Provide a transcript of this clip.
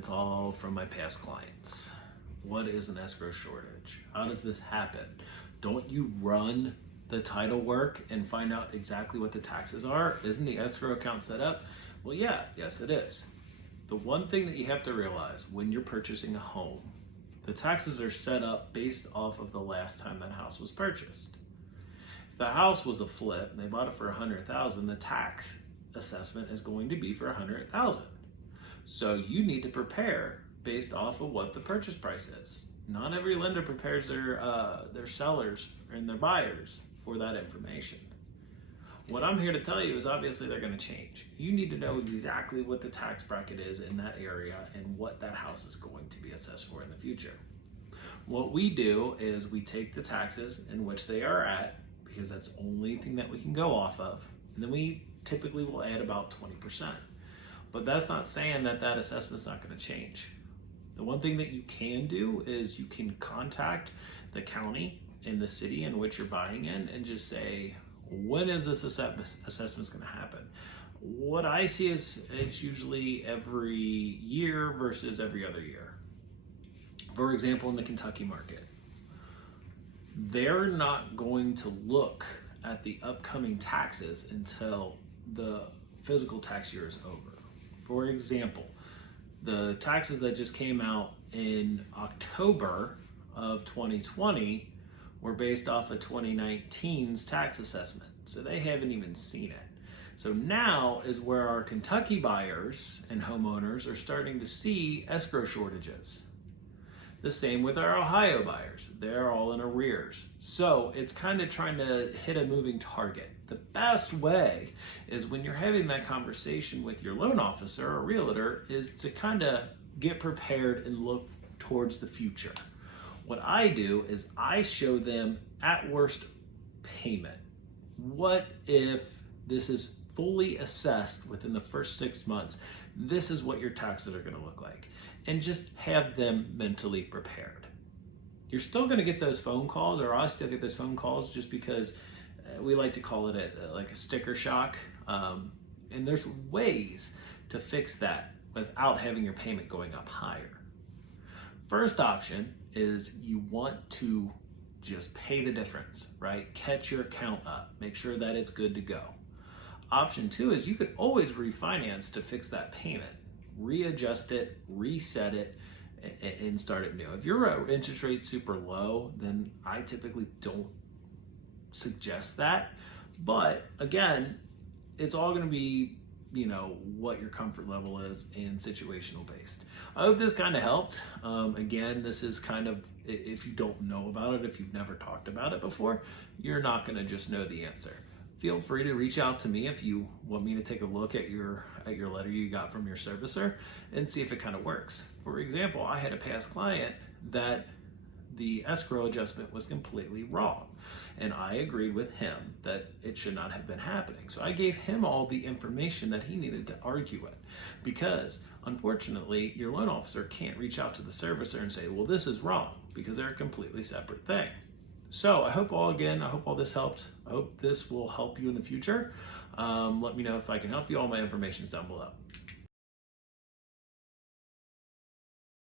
it's all from my past clients. What is an escrow shortage? How does this happen? Don't you run the title work and find out exactly what the taxes are? Isn't the escrow account set up? Well, yes, it is. The one thing that you have to realize when you're purchasing a home, the taxes are set up based off of the last time that house was purchased. If the house was a flip and they bought it for $100,000, the tax assessment is going to be for $100,000. So you need to prepare based off of what the purchase price is. Not every lender prepares their sellers and their buyers for that information. What I'm here to tell you is obviously they're going to change. You need to know exactly what the tax bracket is in that area and what that house is going to be assessed for in the future. What we do is we take the taxes in which they are at, because that's the only thing that we can go off of, and then we typically will add about 20%. But that's not saying that that assessment's not going to change. The one thing that you can do is you can contact the county and the city in which you're buying in and just say, when is this assessment going to happen? What I see is it's usually every year versus every other year. For example, in the Kentucky market, they're not going to look at the upcoming taxes until the physical tax year is over. For example, the taxes that just came out in October of 2020 were based off of 2019's tax assessment. So they haven't even seen it. So now is where our Kentucky buyers and homeowners are starting to see escrow shortages. The same with our Ohio buyers. They're all in arrears. So it's kind of trying to hit a moving target. The best way is when you're having that conversation with your loan officer or realtor is to kind of get prepared and look towards the future. What I do is I show them at worst payment. What if this is fully assessed within the first 6 months? This is what your taxes are going to look like. And just have them mentally prepared. You're still going to get those phone calls, or I still get those phone calls just because we like to call it like a sticker shock. And there's ways to fix that without having your payment going up higher. First option is you want to just pay the difference, right? Catch your account up, make sure that it's good to go. Option two is you could always refinance to fix that payment, readjust it, reset it, and start it new. If your interest rate's super low, then I typically don't suggest that. But again, it's all going to be, what your comfort level is and situational based. I hope this kind of helped. Again, this is kind of, if you don't know about it, if you've never talked about it before, you're not going to just know the answer. Feel free to reach out to me if you want me to take a look at your letter you got from your servicer and see if it kind of works. For example, I had a past client that the escrow adjustment was completely wrong, and I agreed with him that it should not have been happening. So I gave him all the information that he needed to argue it, because unfortunately your loan officer can't reach out to the servicer and say, well, this is wrong, because they're a completely separate thing. So I hope all this helped. I hope this will help you in the future. Let me know if I can help you. All my information is down below.